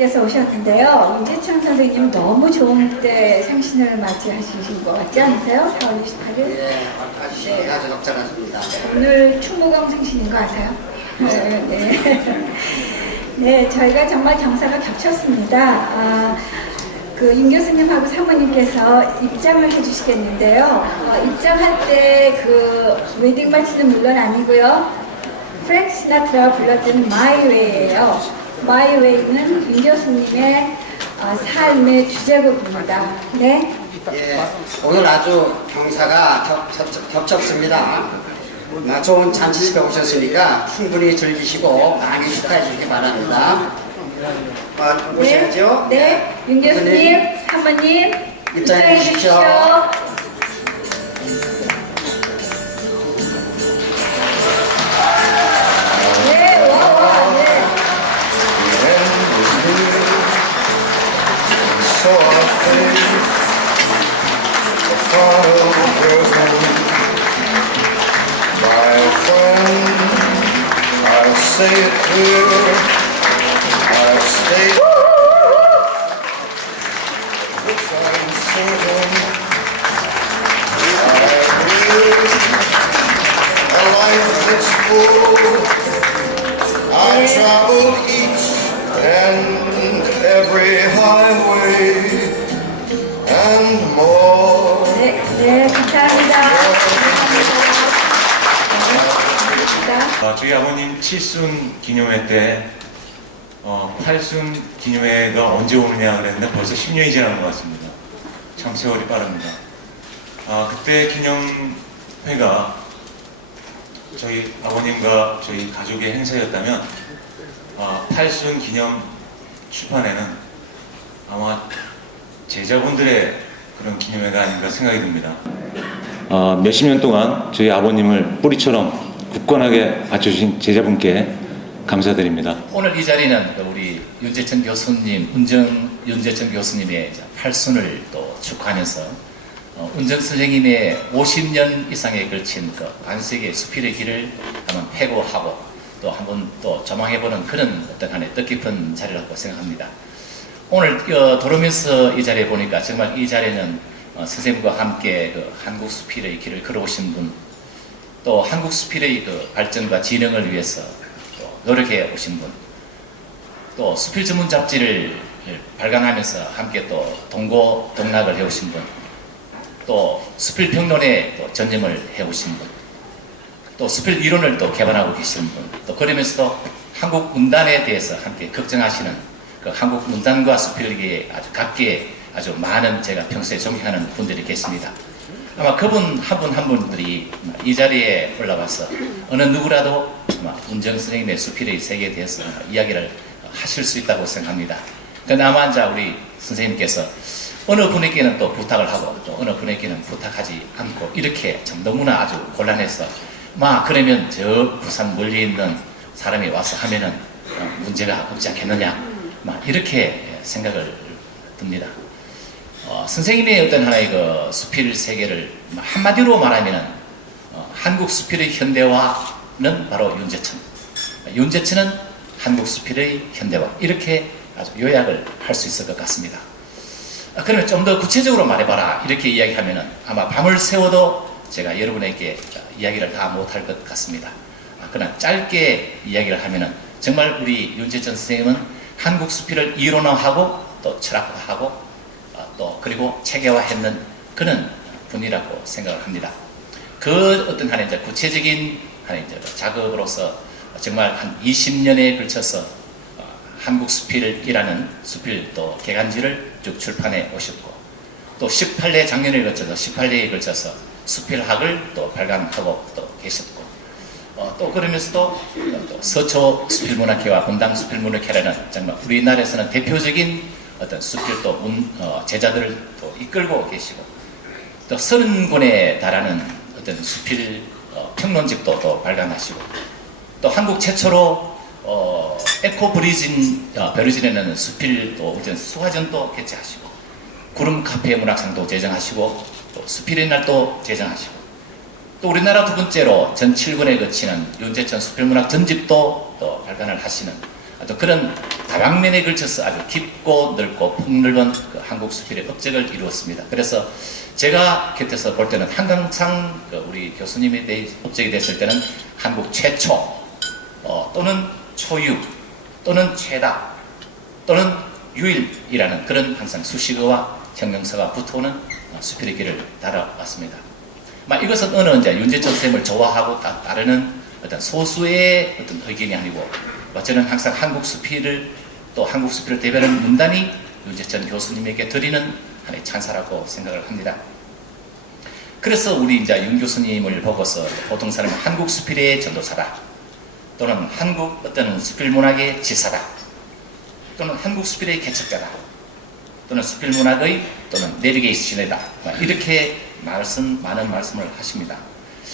선생님께서 오셨는데요. 윤재천 선생님 너무 좋은 때 생신을 맞이하신 것 같지 않으세요? 4월 28일? 네, 아주 적절하십니다. 오늘 충무공 생신인 거 아세요? 네. 네, 저희가 정말 경사가 겹쳤습니다. 윤 교수님하고 사모님께서 입장을 해주시겠는데요. 입장할 때 웨딩 마치는 물론 아니고요. 프랭크 시나트라가 불렀던 My Way예요. My Way는 윤 교수님의 삶의 주제곡입니다. 네. 예, 오늘 아주 경사가 겹쳤습니다. 좋은 잔치집에 오셨으니까 충분히 즐기시고 많이 축하해 주시기 바랍니다. 보셔야죠. 네, 윤 교수님, 사모님 입장해 주십시오. 네, 와, 네. So I face the final curtain. My friend, I'll say it clear. I've stayed which I'm certain. I've lived a life that's full. I traveled each and every highway and more. 네, 감사합니다. 저희 아버님 칠순 기념회 때 팔순 기념회가 언제 오느냐 그랬는데 벌써 10년이 지난 것 같습니다. 참 세월이 빠릅니다. 그때 기념회가 저희 아버님과 저희 가족의 행사였다면 팔순 기념 출판회는 아마 제자분들의 그런 기념회가 아닌가 생각이 듭니다. 몇십 년 동안 저희 아버님을 뿌리처럼 굳건하게 받쳐주신 제자분께 감사드립니다. 오늘 이 자리는 우리 윤재천 교수님, 윤재천 교수님의 팔순을 또 축하하면서 은정 선생님의 50년 이상에 걸친 반세기의 수필의 길을 한번 회고하고 또 한번 또 조망해보는 그런 어떤 하나의 뜻깊은 자리라고 생각합니다. 오늘 돌아오면서 이 자리에 보니까 정말 이 자리는 선생님과 함께 한국 수필의 길을 걸어오신 분, 또 한국 수필의 발전과 진흥을 위해서 또 노력해 오신 분, 또 수필 전문 잡지를 발간하면서 함께 또 동고동락을 해오신 분, 또 수필 평론에 또 전념을 해오신 분, 또 수필 이론을 또 개발하고 계신 분, 또 그러면서도 한국 문단에 대해서 함께 걱정하시는 한국 문단과 수필계에 아주 각계에 아주 많은 제가 평소에 존경하는 분들이 계십니다. 아마 그분 한 분 한 분들이 이 자리에 올라와서 어느 누구라도 은정 선생님의 수필의 세계에 대해서 이야기를 하실 수 있다고 생각합니다. 그러나 아마 우리 선생님께서 어느 분에게는 또 부탁을 하고 또 어느 분에게는 부탁하지 않고 이렇게 참 너무나 아주 곤란해서 그러면 저 부산 멀리 있는 사람이 와서 하면은 문제가 없지 않겠느냐 이렇게 생각을 듭니다. 선생님의 어떤 하나의 수필 세계를 한마디로 말하면 한국 수필의 현대화는 바로 윤재천은 한국 수필의 현대화, 이렇게 아주 요약을 할 수 있을 것 같습니다. 그러면 좀 더 구체적으로 말해봐라 이렇게 이야기하면 아마 밤을 새워도 제가 여러분에게 이야기를 다 못할 것 같습니다. 그러나 짧게 이야기를 하면 정말 우리 윤재천 선생님은 한국 수필을 이론화하고 또 철학화하고 또 그리고 체계화했는 그런 분이라고 생각을 합니다. 그 어떤 하나의 구체적인 하나의 작업으로서 정말 한 20년에 걸쳐서 한국 수필이라는 수필 또 개간지를 쭉 출판해 오셨고, 또 18대 작년에 걸쳐서 18대에 걸쳐서 수필학을 또 발간하고 또 계셨고, 또 그러면서도 또 서초 수필문학회와 분당 수필문학회라는 정말 우리나라에서는 대표적인 어떤 수필 또 제자들을 또 이끌고 계시고, 또 30권에 달하는 어떤 수필 평론집도 또 발간하시고, 또 한국 최초로 베르진에는 수필 또 수화전도 개최하시고, 구름 카페 문학상도 제정하시고, 또 수필의 날도 제정하시고, 또 우리나라 두 번째로 전 7권에 거치는 윤재천 수필문학 전집도 또 발간을 하시는 아주 그런 다방면에 걸쳐서 아주 깊고 넓고 폭넓은 그 한국 수필의 업적을 이루었습니다. 그래서 제가 곁에서 볼 때는 항상 우리 교수님에 대해 업적이 됐을 때는 한국 최초 또는 초유 또는 최다 또는 유일이라는 그런 항상 수식어와 형용사가 붙어오는 수필의 길을 따라왔습니다. 이것은 어느 이제 윤재천 선생님을 좋아하고 따르는 어떤 소수의 어떤 의견이 아니고 저는 항상 한국 수필을 또 한국 수필을 대변하는 문단이 윤재천 교수님에게 드리는 하나의 찬사라고 생각을 합니다. 그래서 우리 이제 윤 교수님을 보고서 보통 사람은 한국 수필의 전도사다 또는 한국 어떤 수필 문학의 지사다 또는 한국 수필의 개척자다 또는 수필 문학의 또는 내비게이션이다 이렇게 많은 말씀을 하십니다.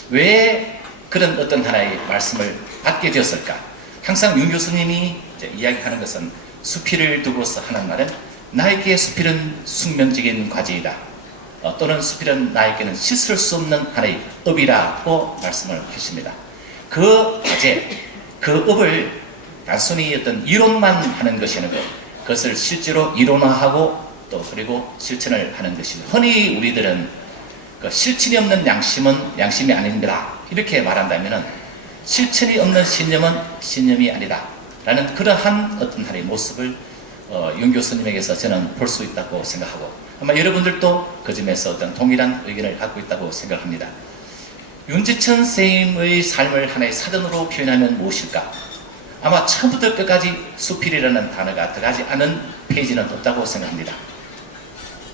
왜 그런 어떤 하나의 말씀을 받게 되었을까? 항상 윤 교수님이 이제 이야기하는 것은 수필을 두고서 하는 말은 나에게 수필은 숙명적인 과제이다. 또는 수필은 나에게는 씻을 수 없는 하나의 업이라고 말씀을 하십니다. 그 과제, 그 업을 단순히 어떤 이론만 하는 것이 아니고 그것을 실제로 이론화하고 또 그리고 실천을 하는 것입니다. 흔히 우리들은 그 실천이 없는 양심은 양심이 아닙니다. 이렇게 말한다면은 실천이 없는 신념은 신념이 아니다. 라는 그러한 어떤 하나의 모습을 윤 교수님에게서 저는 볼 수 있다고 생각하고 아마 여러분들도 그 점에서 어떤 동일한 의견을 갖고 있다고 생각합니다. 윤재천 선생님의 삶을 하나의 사전으로 표현하면 무엇일까? 아마 처음부터 끝까지 수필이라는 단어가 들어가지 않은 페이지는 없다고 생각합니다.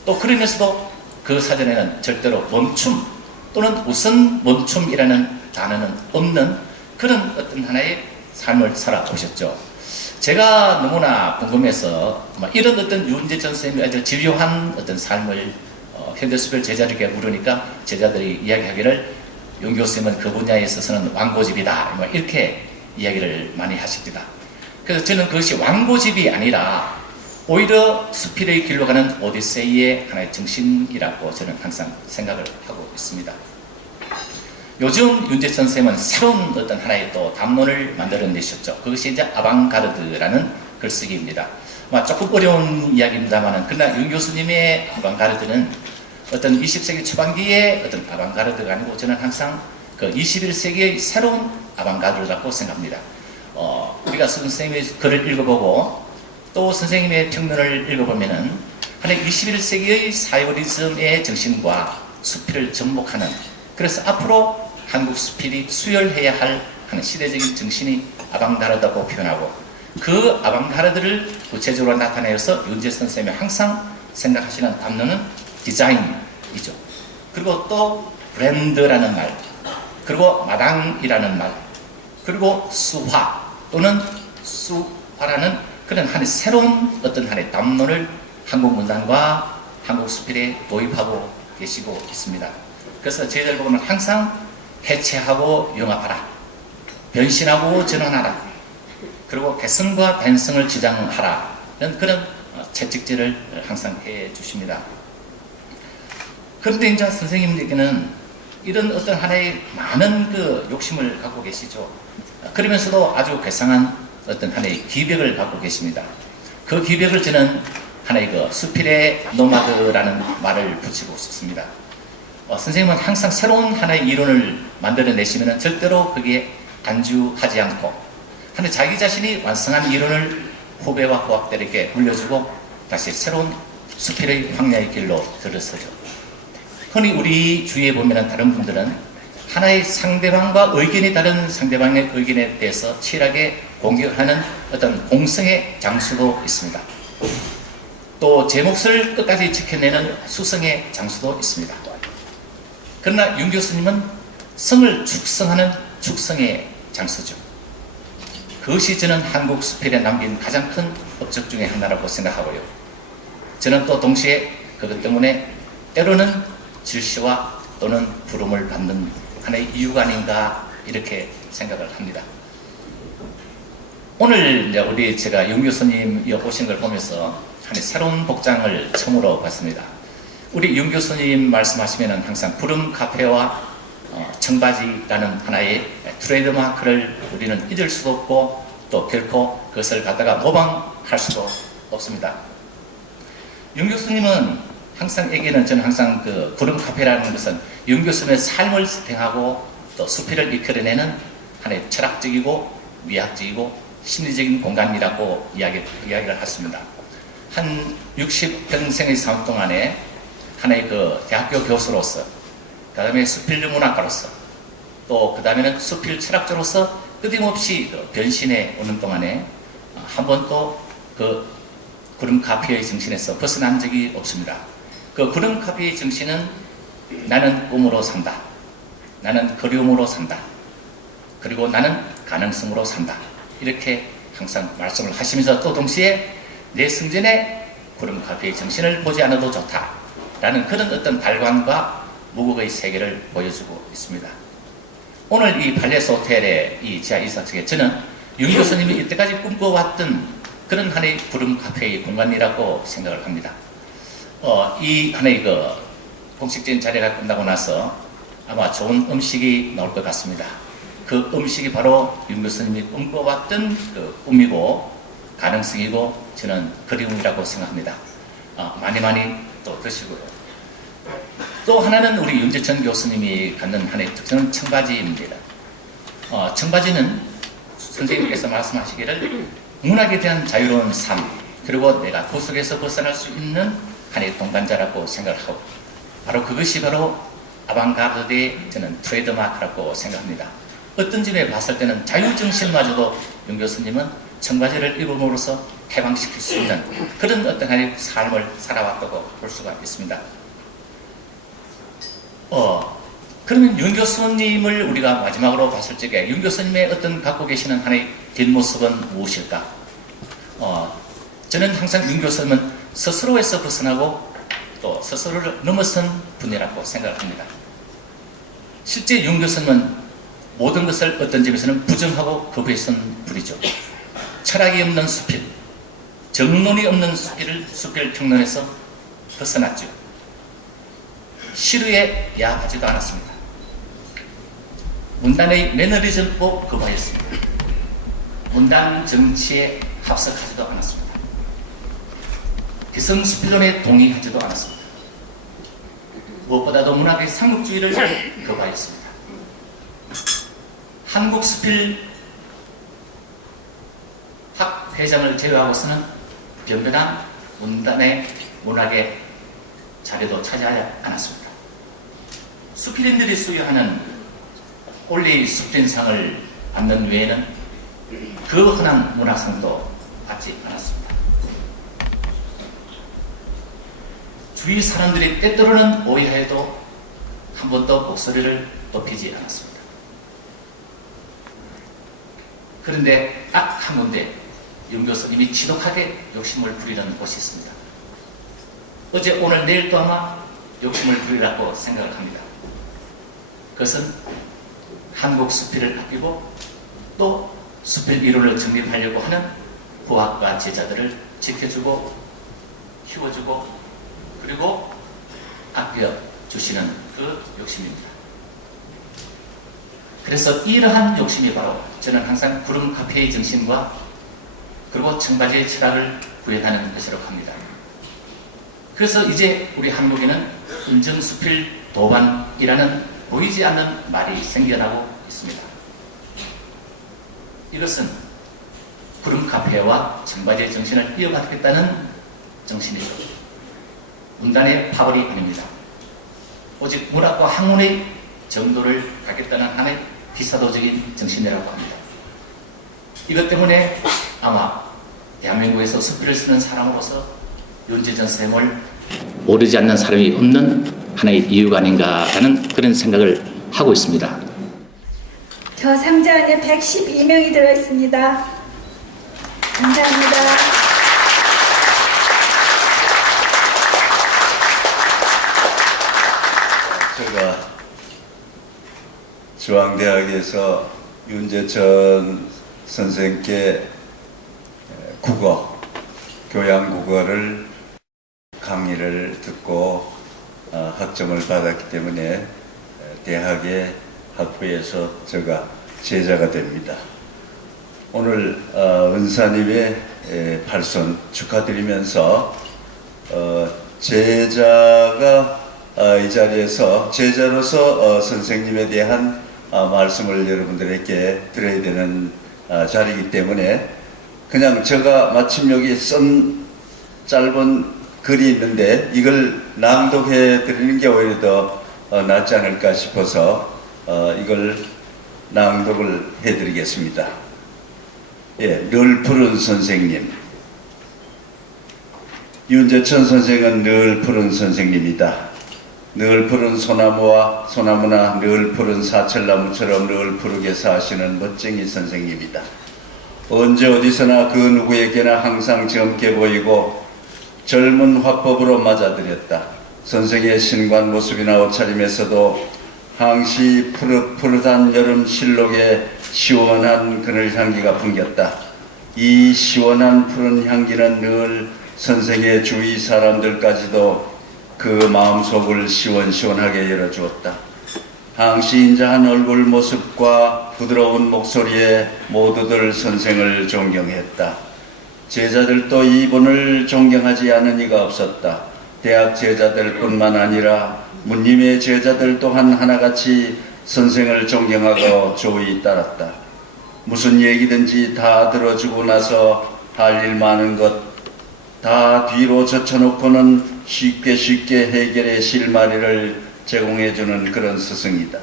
또 그러면서도 그 사전에는 절대로 멈춤 또는 우선 멈춤이라는 단어는 없는 그런 어떤 하나의 삶을 살아오셨죠. 제가 너무나 궁금해서 이런 어떤 윤재천 선생님의 아주 진료한 어떤 삶을 현대수필 제자들에게 물으니까 제자들이 이야기하기를 윤 교수님은 그 분야에 있어서는 완고집이다 이렇게 이야기를 많이 하십니다. 그래서 저는 그것이 완고집이 아니라 오히려 수필의 길로 가는 오디세이의 하나의 정신이라고 저는 항상 생각을 하고 있습니다. 요즘 윤재천 선생님은 새로운 어떤 하나의 또 담론을 만들어내셨죠. 그것이 이제 아방가르드라는 글쓰기입니다. 조금 어려운 이야기입니다만 그러나 윤 교수님의 아방가르드는 어떤 20세기 초반기의 어떤 아방가르드가 아니고 저는 항상 그 21세기의 새로운 아방가르드라고 생각합니다. 우리가 선생님의 글을 읽어보고 또 선생님의 평론을 읽어보면은 하나의 21세기의 사이버리즘의 정신과 수필을 접목하는 그래서 앞으로 한국 수필이 수혈해야 할 하는 시대적인 정신이 아방가르드라고 표현하고 그 아방가르드를 구체적으로 나타내어서 윤재천 선생님이 항상 생각하시는 담론은 디자인이죠. 그리고 또 브랜드라는 말, 그리고 마당이라는 말, 그리고 수화 또는 수화라는 그런 하나의 새로운 어떤 하나의 담론을 한국 문단과 한국 수필에 도입하고 계시고 있습니다. 그래서 저희들 보면 항상 해체하고 융합하라, 변신하고 전환하라, 그리고 개성과 단성을 지장하라는 그런 채찍질을 항상 해 주십니다. 그런데 이제 선생님에게는 이런 어떤 하나의 많은 그 욕심을 갖고 계시죠. 그러면서도 아주 괴상한 어떤 하나의 기백을 갖고 계십니다. 그 기백을 저는 하나의 그 수필의 노마드라는 말을 붙이고 싶습니다. 선생님은 항상 새로운 하나의 이론을 만들어내시면 절대로 거기에 안주하지 않고 하나 자기 자신이 완성한 이론을 후배와 후학들에게 물려주고 다시 새로운 수필의 황야의 길로 들어서죠. 흔히 우리 주위에 보면 다른 분들은 하나의 상대방과 의견이 다른 상대방의 의견에 대해서 치열하게 공격하는 어떤 공성의 장수도 있습니다. 또 제 몫을 끝까지 지켜내는 수성의 장수도 있습니다. 그러나 윤 교수님은 성을 축성하는 축성의 장수죠. 그것이 저는 한국 수필에 남긴 가장 큰 업적 중에 하나라고 생각하고요. 저는 또 동시에 그것 때문에 때로는 질시와 또는 부름을 받는 하나의 이유가 아닌가 이렇게 생각을 합니다. 오늘 이제 제가 윤 교수님 오신 걸 보면서 하나의 새로운 복장을 처음으로 봤습니다. 우리 윤 교수님 말씀하시면 항상 구름 카페와 청바지라는 하나의 트레이드 마크를 우리는 잊을 수도 없고 또 결코 그것을 갖다가 모방할 수도 없습니다. 윤 교수님은 항상 얘기는 저는 항상 그 구름 카페라는 것은 윤 교수님의 삶을 스팅하고 또 수필을 이끌어내는 하나의 철학적이고 미학적이고 심리적인 공간이라고 이야기를 했습니다. 한 60평생의 삶 동안에 하나의 그 대학교 교수로서, 그 다음에 수필 문학가로서, 또 그 다음에는 수필 철학자로서 끊임없이 그 변신해 오는 동안에 한 번도 그 구름 카페의 정신에서 벗어난 적이 없습니다. 그 구름 카페의 정신은 나는 꿈으로 산다. 나는 그리움으로 산다. 그리고 나는 가능성으로 산다. 이렇게 항상 말씀을 하시면서 또 동시에 내 성전에 구름 카페의 정신을 보지 않아도 좋다. 라는 그런 어떤 발관과 무국의 세계를 보여주고 있습니다. 오늘 이 팔레스 호텔의 이 지하 1사층에 저는 윤 교수님이 이때까지 꿈꿔왔던 그런 하나의 구름 카페의 공간이라고 생각을 합니다. 이 하나의 그 공식적인 자리가 끝나고 나서 아마 좋은 음식이 나올 것 같습니다. 그 음식이 바로 윤 교수님이 꿈꿔왔던 그 꿈이고 가능성이고 저는 그리움이라고 생각합니다. 많이 또 드시고요. 또 하나는 우리 윤재천 교수님이 갖는 하나의 특징은 청바지입니다. 청바지는 선생님께서 말씀하시기를 문학에 대한 자유로운 삶, 그리고 내가 도속에서 벗어날 수 있는 하나의 동반자라고 생각을 하고, 바로 그것이 바로 아방가르드의 저는 트레이드마크라고 생각합니다. 어떤 점에 봤을 때는 자유정신마저도 윤 교수님은 청바지를 입음으로써 해방시킬 수 있는 그런 어떤 하나의 삶을 살아왔다고 볼 수가 있습니다. 그러면 윤 교수님을 우리가 마지막으로 봤을 적에 윤 교수님의 어떤 갖고 계시는 하나의 뒷모습은 무엇일까? 저는 항상 윤 교수님은 스스로에서 벗어나고 또 스스로를 넘어선 분이라고 생각을 합니다. 실제 윤 교수님은 모든 것을 어떤 점에서는 부정하고 거부했던 분이죠. 철학이 없는 수필, 정론이 없는 수필 평론에서 벗어났죠. 시류에 야하지도 않았습니다. 문단의 매너리즘도 거부하였습니다. 문단 정치에 합석하지도 않았습니다. 기성수필론에 동의하지도 않았습니다. 무엇보다도 문학의 상업주의를 거부하였습니다. 한국수필 학회장을 제외하고서는 변변한 문단의 문학의 자리도 차지하지 않았습니다. 수필인들이 수여하는 올리 수필상을 받는 외에는 그 흔한 문학상도 받지 않았습니다. 주위 사람들이 때때로는 오해해도 한 번도 목소리를 높이지 않았습니다. 그런데 딱 한 군데 윤 교수님이 지독하게 욕심을 부리는 곳이 있습니다. 어제 오늘 내일도 아마 욕심을 부리라고 생각을 합니다. 그것은 한국 수필을 아끼고 또 수필 이론을 정립하려고 하는 부학과 제자들을 지켜주고 키워주고 그리고 아껴주시는 그 욕심입니다. 그래서 이러한 욕심이 바로 저는 항상 구름 카페의 정신과 그리고 청바지의 철학을 구현하는 것이라고 합니다. 그래서 이제 우리 한국에는 은정수필 도반이라는 보이지 않는 말이 생겨나고 있습니다. 이것은 구름 카페와 청바지의 정신을 이어가겠다는 정신이죠. 문단의 파벌이 아닙니다. 오직 문학과 학문의 정도를 갖겠다는 하나의 기사도적인 정신이라고 합니다. 이것 때문에 아마 대한민국에서 수필을 쓰는 사람으로서 윤재천 쌤을 모르지 않는 사람이 없는 하나의 이유가 아닌가라는 그런 생각을 하고 있습니다. 저 상자 안에 112명이 들어있습니다. 감사합니다. 제가 중앙대학에서 윤재천 선생께 국어, 교양국어를 강의를 듣고 학점을 받았기 때문에 대학의 학부에서 제가 제자가 됩니다. 오늘 은사님의 발손 축하드리면서 제자가 이 자리에서 제자로서 선생님에 대한 말씀을 여러분들에게 드려야 되는 자리이기 때문에 그냥 제가 마침 여기 쓴 짧은 글이 있는데 이걸 낭독해 드리는 게 오히려 더 낫지 않을까 싶어서 이걸 낭독을 해 드리겠습니다. 예, 늘 푸른 선생님. 윤재천 선생은 늘 푸른 선생님이다. 늘 푸른 소나무나 늘 푸른 사철나무처럼 늘 푸르게 사시는 멋쟁이 선생님이다. 언제 어디서나 그 누구에게나 항상 젊게 보이고 젊은 화법으로 맞아들였다. 선생의 신관 모습이나 옷차림에서도 항시 푸릇푸릇한 여름 실록에 시원한 그늘 향기가 풍겼다. 이 시원한 푸른 향기는 늘 선생의 주위 사람들까지도 그 마음속을 시원시원하게 열어주었다. 항시 인자한 얼굴 모습과 부드러운 목소리에 모두들 선생을 존경했다. 제자들도 이분을 존경하지 않은 이가 없었다. 대학 제자들뿐만 아니라 문님의 제자들 또한 하나같이 선생을 존경하고 조의 따랐다. 무슨 얘기든지 다 들어주고 나서 할 일 많은 것 다 뒤로 젖혀놓고는 쉽게 해결의 실마리를 제공해주는 그런 스승이다.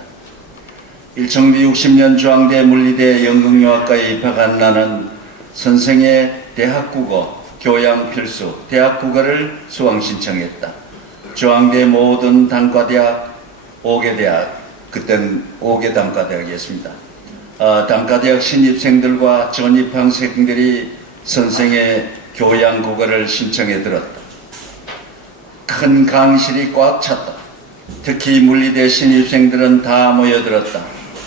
1960년 중앙대 물리대 연극영화과에 입학한 나는 선생의 대학국어, 교양필수, 대학국어를 수강 신청했다. 중앙대 모든 단과대학, 5개 대학, 그땐 5개 단과대학이었습니다. 단과대학 신입생들과 전입학생들이 선생의 교양국어를 신청해 들었다. 큰 강실이 꽉 찼다. 특히 물리대 신입생들은 다 모여들었다.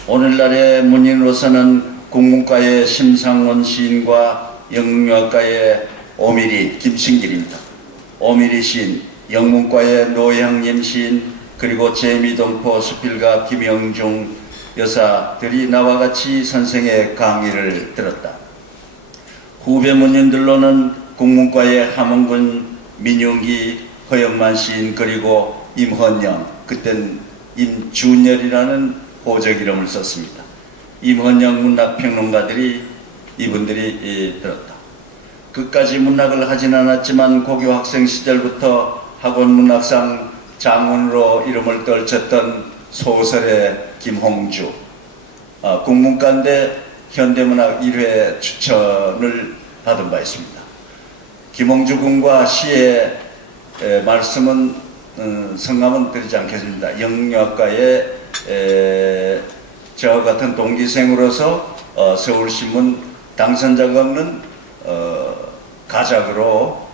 오늘날의 문인으로서는 국문과의 심상원 시인과 영문학과의 오미리 김신길입니다. 오미리 시인, 영문과의 노향림 시인, 그리고 재미동포 수필가 김영중 여사들이 나와 같이 선생의 강의를 들었다. 후배 문인들로는 국문과의 함원근, 민용기, 허영만 시인, 그리고 임헌영, 그땐 임준열이라는 호적 이름을 썼습니다. 임헌영 문학평론가들이 이분들이 들었다. 끝까지 문학을 하진 않았지만 고교 학생 시절부터 학원 문학상 장원으로 이름을 떨쳤던 소설의 김홍주, 국문과인데 현대문학 1회 추천을 받은 바 있습니다. 김홍주 군과 시의 말씀은 성함은 드리지 않겠습니다. 영문학과의 저와 같은 동기생으로서 서울신문 당선자가 없는 가작으로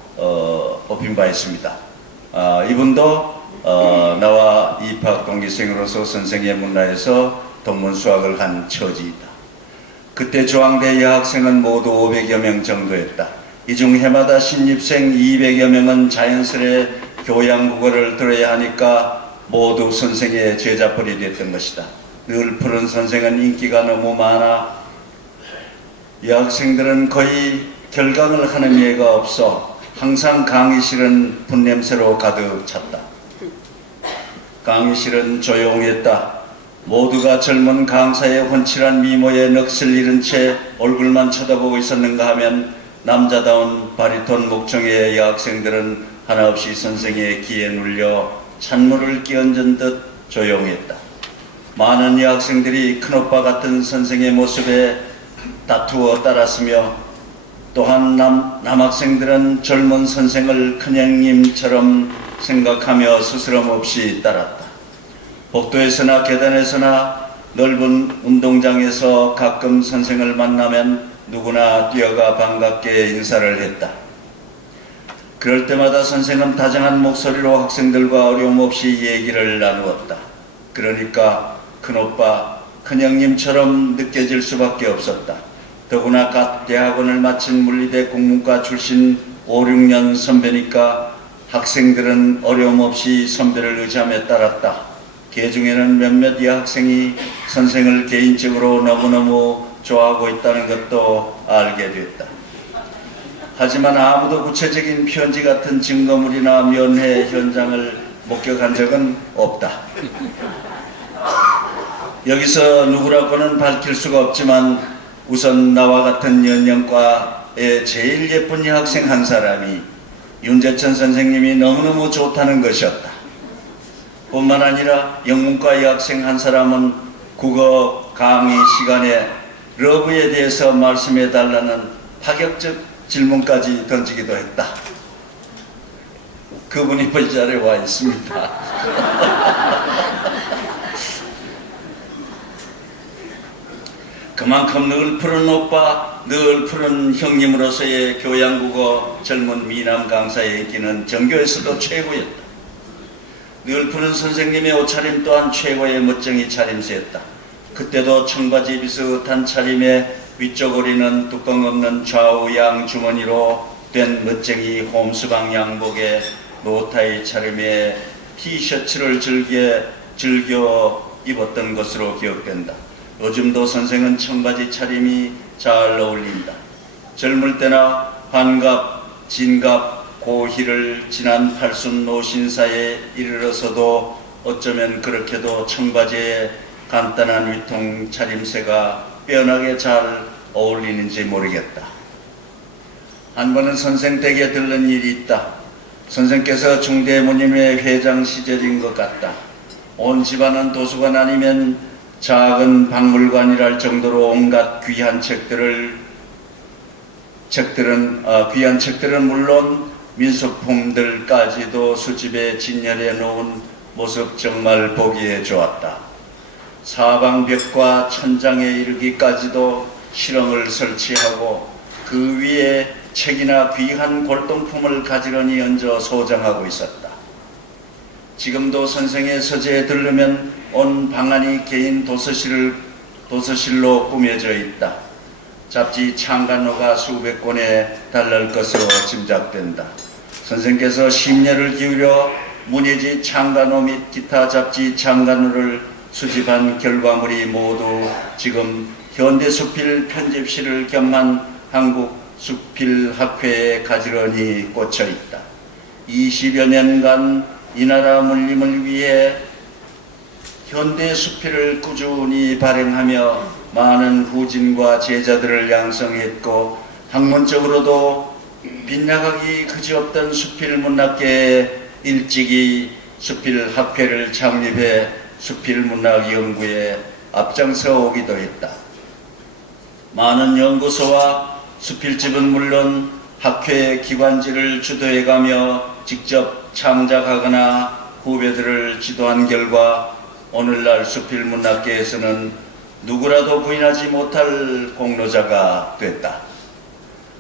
뽑힌 바 있습니다. 이분도 나와 입학 동기생으로서 선생의 문화에서 동문 수학을 한 처지이다. 그때 중앙대 여학생은 모두 500여 명 정도였다. 이 중 해마다 신입생 200여 명은 자연스레 교양국어를 들어야 하니까 모두 선생의 제자벌이 됐던 것이다. 늘 푸른 선생은 인기가 너무 많아 여학생들은 거의 결강을 하는 예가 없어 항상 강의실은 분냄새로 가득 찼다. 강의실은 조용했다. 모두가 젊은 강사의 훤칠한 미모에 넋을 잃은 채 얼굴만 쳐다보고 있었는가 하면 남자다운 바리톤 목청의 여학생들은 하나없이 선생의 귀에 눌려 찬물을 끼얹은 듯 조용했다. 많은 여학생들이 큰오빠 같은 선생의 모습에 다투어 따랐으며 또한 남학생들은 젊은 선생을 큰형님처럼 생각하며 스스럼 없이 따랐다. 복도에서나 계단에서나 넓은 운동장에서 가끔 선생을 만나면 누구나 뛰어가 반갑게 인사를 했다. 그럴 때마다 선생은 다정한 목소리로 학생들과 어려움 없이 얘기를 나누었다. 그러니까 큰오빠, 큰형님처럼 느껴질 수밖에 없었다. 더구나 갓 대학원을 마친 물리대 국문과 출신 5, 6년 선배니까 학생들은 어려움 없이 선배를 의지하며 따랐다. 그 중에는 몇몇 여학생이 선생을 개인적으로 너무너무 좋아하고 있다는 것도 알게 됐다. 하지만 아무도 구체적인 편지 같은 증거물이나 면회 현장을 목격한 적은 없다. 여기서 누구라고는 밝힐 수가 없지만 우선 나와 같은 연령과의 제일 예쁜 여학생 한 사람이 윤재천 선생님이 너무너무 좋다는 것이었다. 뿐만 아니라 영문과 여학생 한 사람은 국어 강의 시간에 러브에 대해서 말씀해 달라는 파격적 질문까지 던지기도 했다. 그분이 이 자리에 와 있습니다. 그만큼 늘 푸른 오빠, 늘 푸른 형님으로서의 교양국어 젊은 미남 강사의 인기는 전교에서도 최고였다. 늘 푸른 선생님의 옷차림 또한 최고의 멋쟁이 차림새였다. 그때도 청바지 비슷한 차림에 위쪽 오리는 뚜껑 없는 좌우 양 주머니로 된 멋쟁이 홈스방 양복에 노타이 차림에 티셔츠를 즐겨 입었던 것으로 기억된다. 요즘도 선생은 청바지 차림이 잘 어울린다. 젊을 때나 환갑, 진갑, 고희를 지난 팔순 노신사에 이르러서도 어쩌면 그렇게도 청바지에 간단한 위통 차림새가 빼어나게 잘 어울리는지 모르겠다. 한 번은 선생 댁에 들른 일이 있다. 선생께서 중대모님의 회장 시절인 것 같다. 온 집안은 도서관 아니면 작은 박물관이랄 정도로 온갖 귀한 책들은 물론 민소품들까지도 수집에 진열해 놓은 모습 정말 보기에 좋았다. 사방벽과 천장에 이르기까지도 실험을 설치하고 그 위에 책이나 귀한 골동품을 가지런히 얹어 소장하고 있었다. 지금도 선생의 서재에 들르면 온 방안이 개인 도서실로 꾸며져 있다. 잡지 창간호가 수백 권에 달할 것으로 짐작된다. 선생께서 심려를 기울여 문예지 창간호 및 기타 잡지 창간호를 수집한 결과물이 모두 지금 현대수필 편집실을 겸한 한국수필학회에 가지런히 꽂혀 있다. 20여 년간 이 나라 물림을 위해 현대수필을 꾸준히 발행하며 많은 후진과 제자들을 양성했고 학문적으로도 빗나가기 그지없던 수필문학계에 일찍이 수필학회를 창립해 수필문학 연구에 앞장서 오기도 했다. 많은 연구소와 수필집은 물론 학회 기관지를 주도해가며 직접 창작하거나 후배들을 지도한 결과 오늘날 수필문학계에서는 누구라도 부인하지 못할 공로자가 됐다.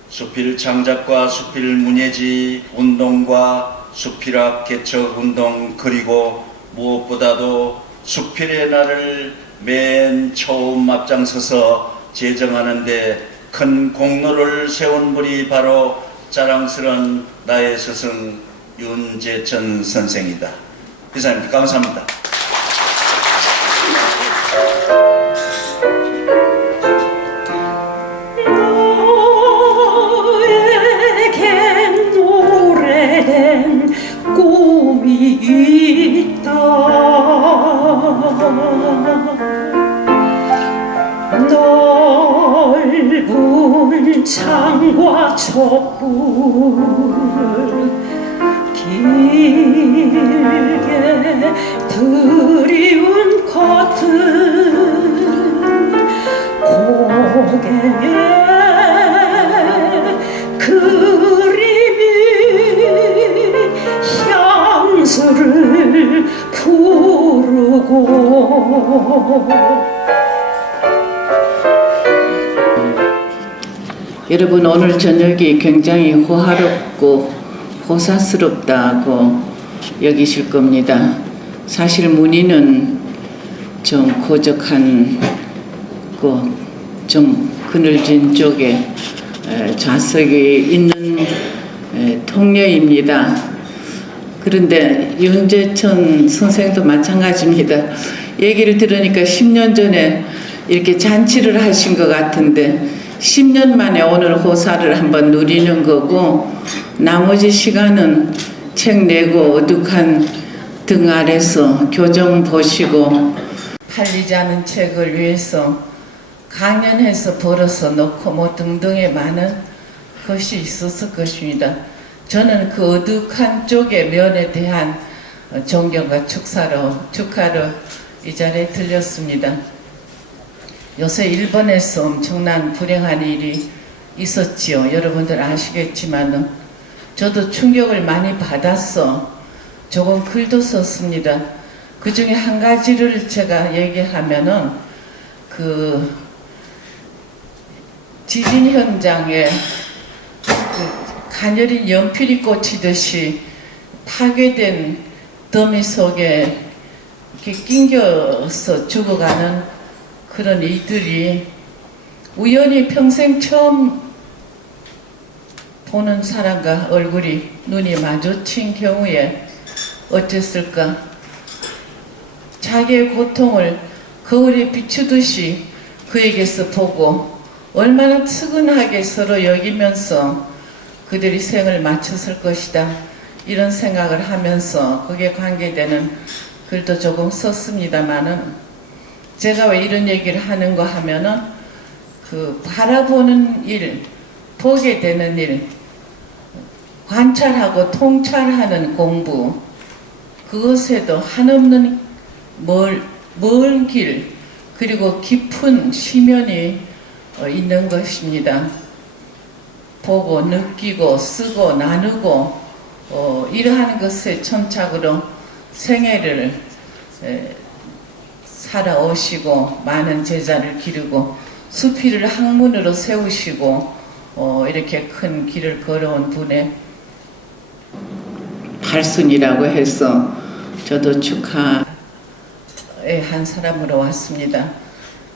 수필 창작과 수필 문예지 운동과 수필학 개척 운동 그리고 무엇보다도 수필의 날을 맨 처음 앞장서서 제정하는 데 큰 공로를 세운 분이 바로 자랑스러운 나의 스승 윤재천 선생이다. 이상입니다. 감사합니다. 너에겐 오래된 꿈이 있다. 넓은 창과 촛불 길게 드리운 커튼 고개에 그림이 향수를 부르고 여러분 오늘 저녁이 굉장히 호화롭고 호사스럽다고 여기실 겁니다. 사실 문의는 좀 고적한 좀 그늘진 쪽에 좌석이 있는 통녀입니다. 그런데 윤재천 선생도 마찬가지입니다. 얘기를 들으니까 10년 전에 이렇게 잔치를 하신 것 같은데 10년 만에 오늘 호사를 한번 누리는 거고 나머지 시간은 책 내고 어둑한 등 아래서 교정 보시고 팔리지 않은 책을 위해서 강연해서 벌어서 놓고 뭐 등등의 많은 것이 있었을 것입니다. 저는 그 어둑한 쪽의 면에 대한 존경과 축하로 이 자리에 들렸습니다. 요새 일본에서 엄청난 불행한 일이 있었지요. 여러분들 아시겠지만 저도 충격을 많이 받았어 조금 글도 썼습니다. 그 중에 한 가지를 제가 얘기하면은 그 지진 현장에 그 가녀린 연필이 꽂히듯이 파괴된 더미 속에 이렇게 낑겨서 죽어가는 그런 이들이 우연히 평생 처음 보는 사람과 얼굴이 눈이 마주친 경우에 어땠을까? 자기의 고통을 거울에 비추듯이 그에게서 보고 얼마나 측은하게 서로 여기면서 그들이 생을 마쳤을 것이다. 이런 생각을 하면서 그게 관계되는 글도 조금 썼습니다만은 제가 왜 이런 얘기를 하는가 하면은 그 바라보는 일, 보게 되는 일, 관찰하고 통찰하는 공부, 그것에도 한없는 먼 길, 그리고 깊은 심연이 있는 것입니다. 보고 느끼고 쓰고 나누고 이러한 것에 천착으로 생애를 살아오시고 많은 제자를 기르고 수필을 학문으로 세우시고 이렇게 큰 길을 걸어온 분의 팔순이라고 해서 저도 축하의 한 사람으로 왔습니다.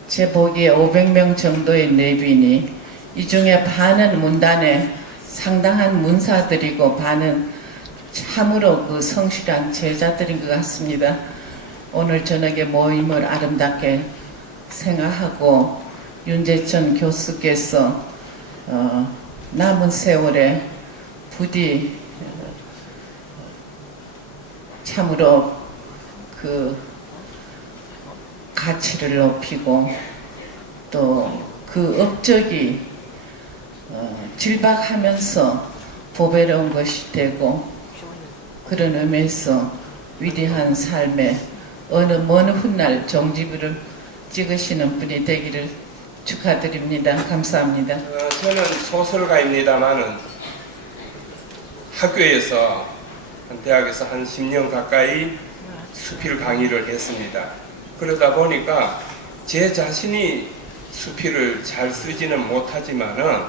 제 보기에 500명 정도의 내빈이 이 중에 반은 문단에 상당한 문사들이고 반은 참으로 그 성실한 제자들인 것 같습니다. 오늘 저녁에 모임을 아름답게 생각하고 윤재천 교수께서 남은 세월에 부디 참으로 그 가치를 높이고 또 그 업적이 질박하면서 보배로운 것이 되고 그런 의미에서 위대한 삶에 어느 먼 훗날 종지부를 찍으시는 분이 되기를 축하드립니다. 감사합니다. 저는 소설가입니다만은 학교에서 대학에서 한 10년 가까이 수필 강의를 했습니다. 그러다 보니까 제 자신이 수필을 잘 쓰지는 못하지만은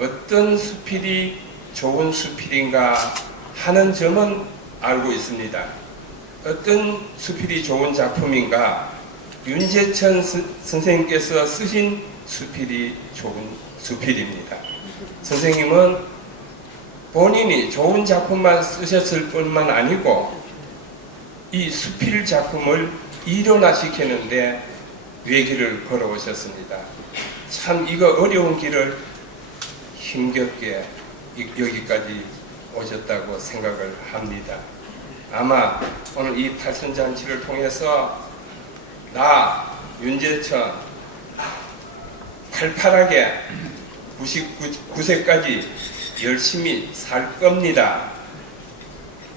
어떤 수필이 좋은 수필인가 하는 점은 알고 있습니다. 어떤 수필이 좋은 작품인가? 윤재천 선생님께서 쓰신 수필이 좋은 수필입니다. 선생님은 본인이 좋은 작품만 쓰셨을 뿐만 아니고 이 수필 작품을 일원화시키는데 외길을 걸어오셨습니다. 참 이거 어려운 길을 힘겹게 여기까지 오셨다고 생각을 합니다. 아마 오늘 이 팔순잔치를 통해서 나 윤재천 팔팔하게 99세까지 열심히 살 겁니다.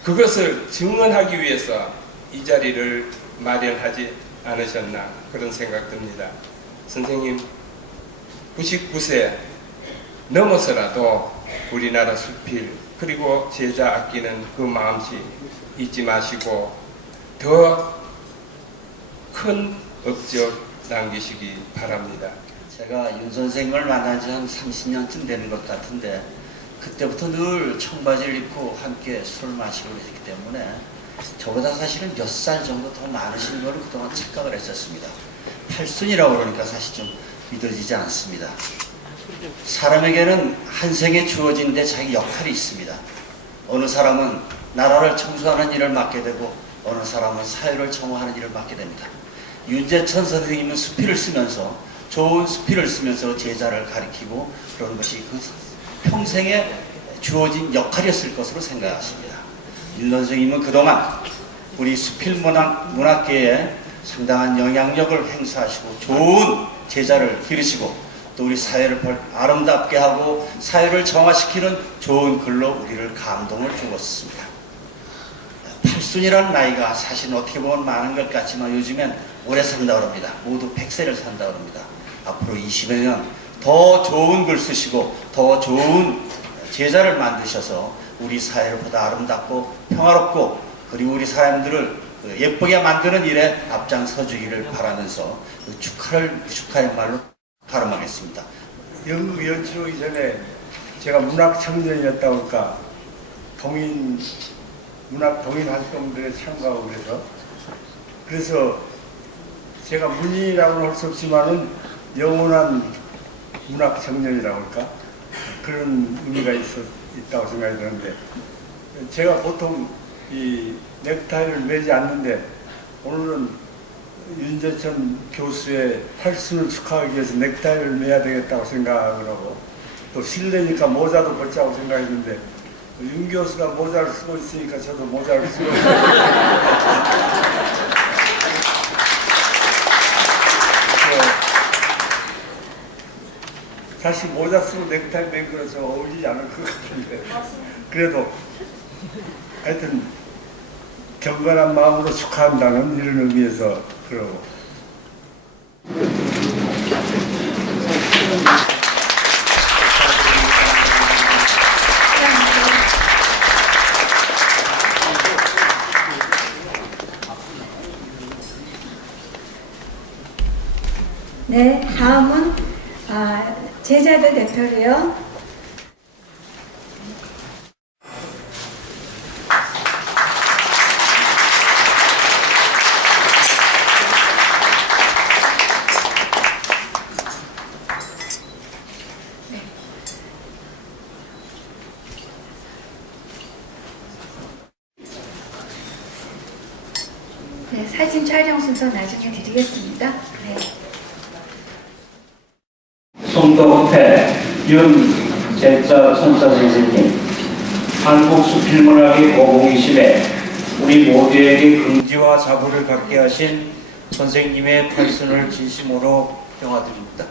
그것을 증언하기 위해서 이 자리를 마련하지 않으셨나 그런 생각 듭니다. 선생님 99세 넘어서라도 우리나라 수필 그리고 제자 아끼는 그 마음씨 잊지 마시고 더 큰 업적 남기시기 바랍니다. 제가 윤 선생님을 만난 지 한 30년쯤 되는 것 같은데 그때부터 늘 청바지를 입고 함께 술을 마시고 그랬기 때문에 저보다 사실은 몇 살 정도 더 많으신 걸로 그동안 착각을 했었습니다. 팔순이라고 그러니까 사실 좀 믿어지지 않습니다. 사람에게는 한 생에 주어진 데 자기 역할이 있습니다. 어느 사람은 나라를 청소하는 일을 맡게 되고 어느 사람은 사회를 정화하는 일을 맡게 됩니다. 윤재천 선생님은 수필을 쓰면서 좋은 수필을 쓰면서 제자를 가리키고 그런 것이 그 평생에 주어진 역할이었을 것으로 생각하십니다. 윤 선생님은 그동안 우리 수필 문학계에 상당한 영향력을 행사하시고 좋은 제자를 기르시고 또 우리 사회를 아름답게 하고 사회를 정화시키는 좋은 글로 우리를 감동을 주었습니다. 팔순이라는 나이가 사실 어떻게 보면 많은 것 같지만 요즘엔 오래 산다고 합니다. 모두 100세를 산다고 합니다. 앞으로 20여 년 더 좋은 글 쓰시고 더 좋은 제자를 만드셔서 우리 사회를 보다 아름답고 평화롭고 그리고 우리 사람들을 예쁘게 만드는 일에 앞장서 주기를 바라면서 축하의 말로 발언하겠습니다. 연극 연출 오기 전에 제가 문학 청년이었다 보니까 문학 동인 활동들에 참가하고 그래서 제가 문인이라고는 할 수 없지만은 영원한 문학 청년이라고 할까 그런 의미가 있다고 생각이 드는데 제가 보통 이 넥타이를 매지 않는데 오늘은 윤재천 교수의 팔순을 축하하기 위해서 넥타이를 매야 되겠다고 생각을 하고 또 실내니까 모자도 벗자고 생각했는데 윤 교수가 모자를 쓰고 있으니까 저도 모자를 쓰고 사실 모자 쓰고 넥타이 맨 거라서 어울리지 않을 것 같은데 그래도 하여튼 경건한 마음으로 축하한다는 이런 의미에서 그러고 네, 다음은 제자들 대표로요. 네, 사진 촬영 순서 나중에 드리겠습니다. 네. 송덕태 윤재천 선생님, 한국수필문학의 고공이심에 우리 모두에게 긍지와 자부를 갖게 하신 선생님의 팔순을 진심으로 평화드립니다.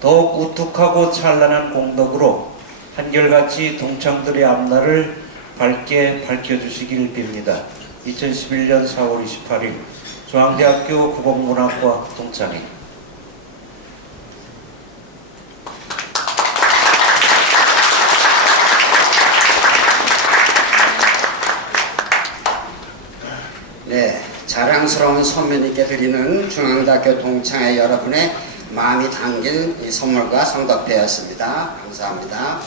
더욱 우뚝하고 찬란한 공덕으로 한결같이 동창들의 앞날을 밝게 밝혀주시길 빕니다. 2011년 4월 28일 중앙대학교 국어문학과 동창회. 네, 자랑스러운 선배님께 드리는 중앙대학교 동창회 여러분의 마음이 담긴 이 선물과 성덕회였습니다. 감사합니다.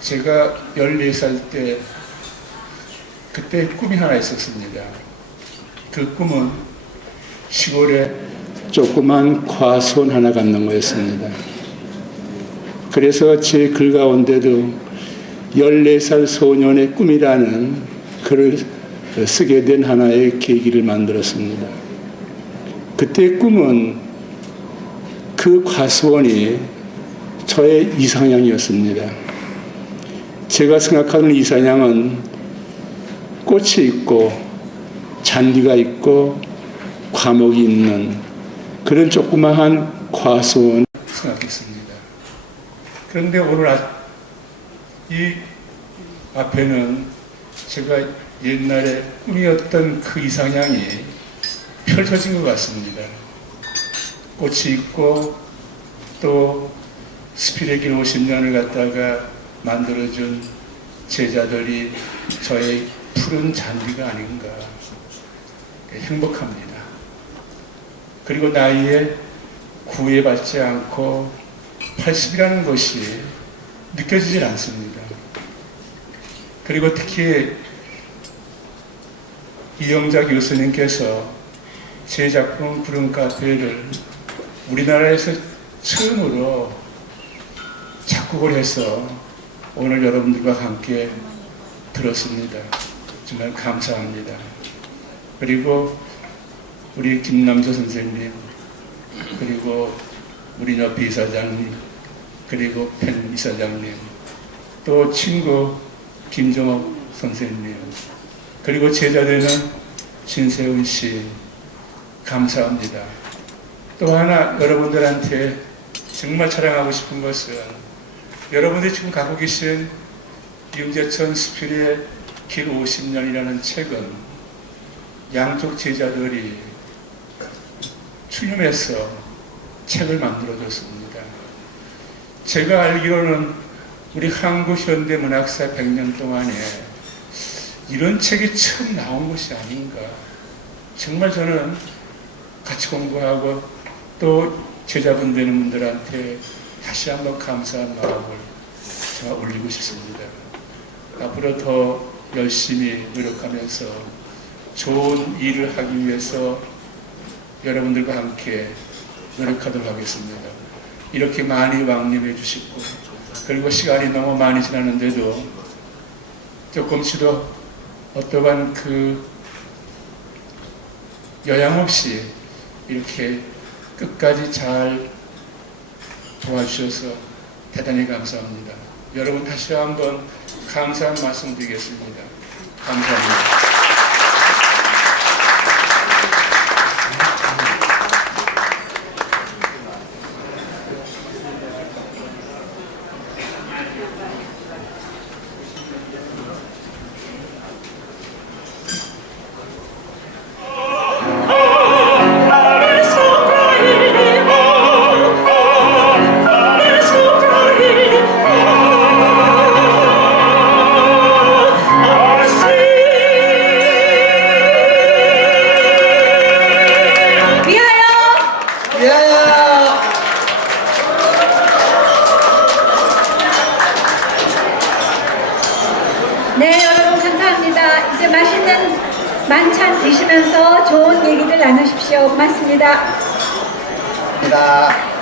제가 14살 때 그때 꿈이 하나 있었습니다. 그 꿈은 시골에 조그만 과수원 하나 갖는 거였습니다. 그래서 제 글 가운데도 14살 소년의 꿈이라는 글을 쓰게 된 하나의 계기를 만들었습니다. 그때 꿈은 그 과수원이 저의 이상향이었습니다. 제가 생각하는 이상향은 꽃이 있고 잔디가 있고 과목이 있는 그런 조그마한 과수원 생각했습니다. 그런데 오늘 이 앞에는 제가 옛날에 꿈이었던 그 이상향이 펼쳐진 것 같습니다. 꽃이 있고 또 스피레 길 50년을 갖다가 만들어준 제자들이 저의 푸른 잔디가 아닌가 행복합니다. 그리고 나이에 구애받지 않고 80이라는 것이 느껴지질 않습니다. 그리고 특히 이영자 교수님께서 제 작품 구름 카페를 우리나라에서 처음으로 작곡을 해서 오늘 여러분들과 함께 들었습니다. 정말 감사합니다. 그리고 우리 김남조 선생님, 그리고 우리 옆에 이사장님, 그리고 펜 이사장님, 또 친구 김정옥 선생님, 그리고 제자되는 진세훈 씨, 감사합니다. 또 하나 여러분들한테 정말 자랑하고 싶은 것은 여러분들이 지금 갖고 계신 윤재천 스피릿의 길 50년이라는 책은 양쪽 제자들이 추념해서 책을 만들어줬습니다. 제가 알기로는 우리 한국 현대 문학사 100년 동안에 이런 책이 처음 나온 것이 아닌가. 정말 저는 같이 공부하고 또 제자분 되는 분들한테 다시 한번 감사한 마음을 제가 올리고 싶습니다. 앞으로 더 열심히 노력하면서 좋은 일을 하기 위해서 여러분들과 함께 노력하도록 하겠습니다. 이렇게 많이 왕림해 주시고, 그리고 시간이 너무 많이 지났는데도 조금씩도 어떠한 그 여양 없이 이렇게 끝까지 잘 도와주셔서 대단히 감사합니다. 여러분 다시 한번 감사한 말씀 드리겠습니다. 감사합니다. 네, 여러분 감사합니다. 이제 맛있는 만찬 드시면서 좋은 얘기들 나누십시오. 고맙습니다. 감사합니다.